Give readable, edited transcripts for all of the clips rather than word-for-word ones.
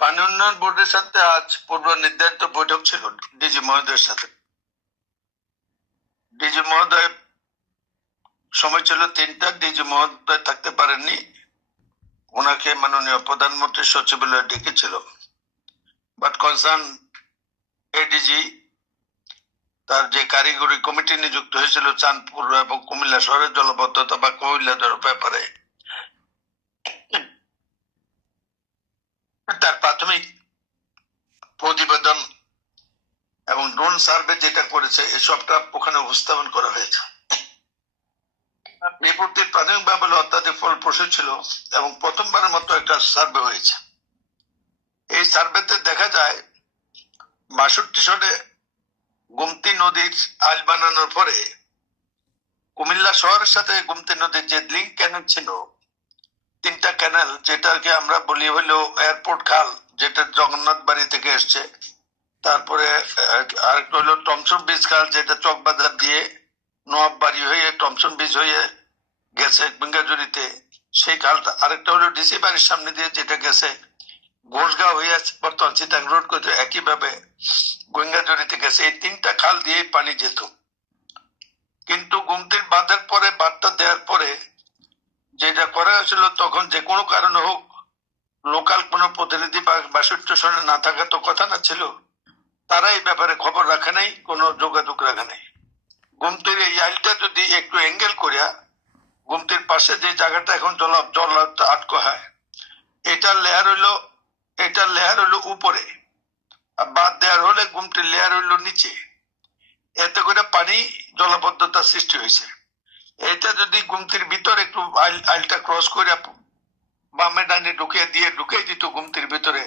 পানি উন্নয়ন বোর্ডের সাথে আজ পূর্ব নির্ধারিত বৈঠক ছিল ডিজি মহোদয়ের সাথে। ডিজি মহোদয় সময় ছিল 3টা, ডিজি মহোদয় থাকতে পারেননি, ওনাকে মাননীয় প্রধানমন্ত্রী সচিবালয়ে ডেকেছিল। বাট কনসার্ন এডিজি তার যে কারিগরি কমিটি নিযুক্ত হয়েছিল চাঁদপুর এবং কুমিল্লা শহরের জলবদ্ধতা বা কৈলাদের ব্যাপারে তার প্রাথমিক প্রতিবেদন এবং ড্রোন সার্ভে যেটা করেছে এসবটা ওখানে উপস্থাপন করা হয়েছে। রিপোর্টটি প্রাথমিকভাবে অত্যাধিক ফলপ্রসূ ছিল এবং প্রথমবারের মতো একটা সার্ভে হয়েছে। এই সার্ভেতে দেখা যায় 62 সনে গোমতী নদীর আইল বানানোর পরে কুমিল্লা শহরের সাথে গোমতী নদীর যে লিঙ্ক ক্যানেল ছিল, 3টা ক্যানেল, যেটাকে আমরা বলি হলো এয়ারপোর্ট খাল, যেটা জগন্নাথ বাড়ি থেকে এসছে, তারপরে আরেকটা হলো টমসন ব্রিজ খাল, যেটা চকবাজার দিয়ে নবাব বাড়ি হয়ে টমসন ব্রিজ হয়ে গেছে গঙ্গাজুড়িতে সেই খালটা, আরেকটা হলো ডিসি বাড়ির সামনে দিয়ে যেটা গেছে ঘোষগাঁও হয়ে বর্তমান চিটাং রোড করতে একইভাবে গঙ্গাজুড়িতে গেছে। এই 3টা খাল দিয়ে পানি যেত, কিন্তু গোমতীর বাঁধের পরে বাঁধটা দেওয়ার পরে যেটা করা হয়েছিল, তখন যে কোনো কারণে হোক লোকাল কোনো প্রতিনিধি বা 62 সনে না থাকা তো কথা না ছিল, তারা এই ব্যাপারে খবর রাখে নাই, কোনো যোগাযোগ রাখে নাই। গোমতীর এই আইলটা যদি একটু অ্যাঙ্গেল করিয়া গোমতীর পাশে যে জায়গাটা এখন জল আটকা হয়, এটার লেয়ার হইলো উপরে, আর বাদ দেওয়ার হলে গোমতীর লেয়ার হইলো নিচে, এতে করে পানি জলাবদ্ধতা সৃষ্টি হয়েছে। এটা যদি গোমতীর ভিতরে একটু আইলটা ক্রস করে বামে ডাইনে ঢুকিয়ে দিত গোমতীর ভিতরে,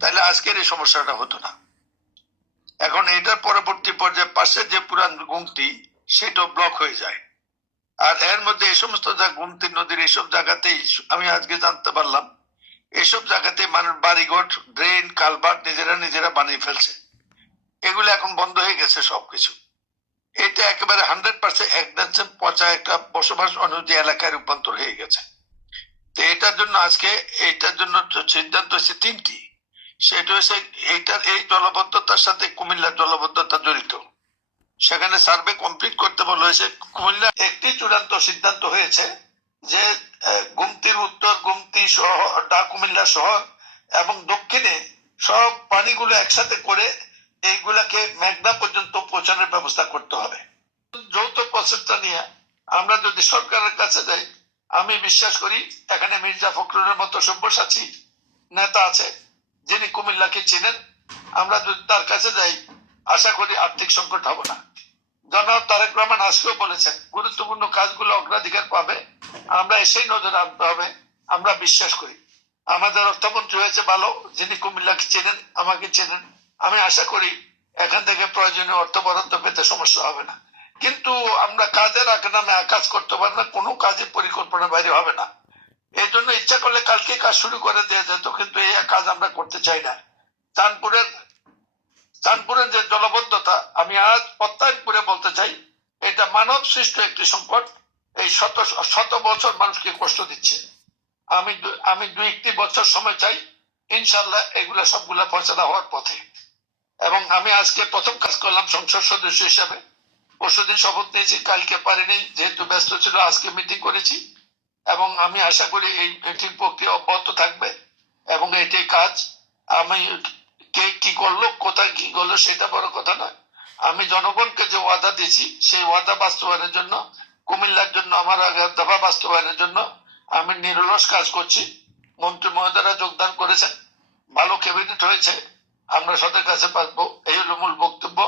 তাহলে আজকের এই সমস্যাটা হতো না। এখন এটার পরবর্তী পর্যায়ে পাশে যে পুরান গোমতী সেটা ব্লক হয়ে যায়, আর এর মধ্যে এই সমস্ত গোমতী নদীর এইসব জায়গাতেই আমি আজকে জানতে পারলাম এইসব জায়গাতে মানুষ বাড়িঘর, ড্রেন, কালভার্ট নিজেরা বানিয়ে ফেলছে। এগুলো এখন বন্ধ হয়ে গেছে সবকিছু। এটা একেবারে 100% পচা একটা বসবাস অনুযায়ী এলাকায় রূপান্তর হয়ে গেছে। তো এটার জন্য সিদ্ধান্ত হচ্ছে 3টি। সেটা হচ্ছে এই জলবদ্ধতার সাথে কুমিল্লার জলবদ্ধতা জড়িত, সেখানে সার্ভে কমপ্লিট করতে বলা হয়েছে। কুমিল্লা একটি চূড়ান্ত সিদ্ধান্ত হয়েছে যে গোমতীর উত্তর, গোমতী শহর, কুমিল্লা শহর এবং দক্ষিণে সব পানিগুলো একসাথে করে এইগুলাকে মেঘনা পর্যন্ত পৌঁছানোর ব্যবস্থা করতে হবে। যৌথ প্রচেষ্টা নিয়ে আমরা যদি সরকারের কাছে যাই, আমি বিশ্বাস করি এখানে মির্জা ফখরুলের মতো সব্যসাচী নেতা আছে যিনি কুমিল্লাকে চেনেন, আমরা যদি তার কাছে যাই আশা করি আর্থিক সংকট হবে না। জনাব তারেক রহমান আজকেও বলেছেন গুরুত্বপূর্ণ কাজগুলো অগ্রাধিকার পাবে, আমরা এসেই নজর রাখতে হবে। আমরা বিশ্বাস করি আমাদের অর্থমন্ত্রী হয়েছে ভালো, যিনি কুমিল্লাকে চেনেন, আমাকে চেনেন। আমি আশা করি এখান থেকে প্রয়োজনীয় অর্থ বরাদ্দ পেতে সমস্যা হবে না। কিন্তু আমরা কাজের নামে কাজ করতে পারি না, কোনো কাজের পরিকল্পনার বাইরে হবে না। এই জন্য ইচ্ছা করলে কালকে কাজ শুরু করে দেওয়া যেত, কিন্তু এই কাজ আমরা করতে চাই না। চাঁদপুরের যে জলবদ্ধতা, আমি আজ প্রত্যয়ন করে বলতে চাই এটা মানব সৃষ্ট একটি সংকট। এই শত বছর মানুষকে কষ্ট দিচ্ছে। আমি 2-1 বছর সময় চাই, ইনশাল্লাহ এগুলা সবগুলা ফয়সালা হওয়ার পথে। এবং আমি আজকে প্রথম কাজ করলাম সংসদ সদস্য হিসাবে। পরশুদিন শপথ নিয়েছি, কালকে পারিনি যেহেতু ব্যস্ত ছিল, আজকে মিটিং করেছি এবং আমি আশা করি এই মিটিং প্রক্রিয়া অব্যাহত থাকবে এবং এটাই কাজ। আমি কে কি করলো, কোথায় কি করলো সেটা বড় কথা নয়। আমি জনগণকে যে ওয়াদা দিয়েছি সেই ওয়াদা বাস্তবায়নের জন্য, কুমিল্লার জন্য আমার দফা বাস্তবায়নের জন্য আমি নিরলস কাজ করছি। মন্ত্রী মহোদয়রা যোগদান করেছেন, ভালো ক্যাবিনেট হয়েছে, আমরা সদের কাছে পাবো। এই হলো মূল বক্তব্য।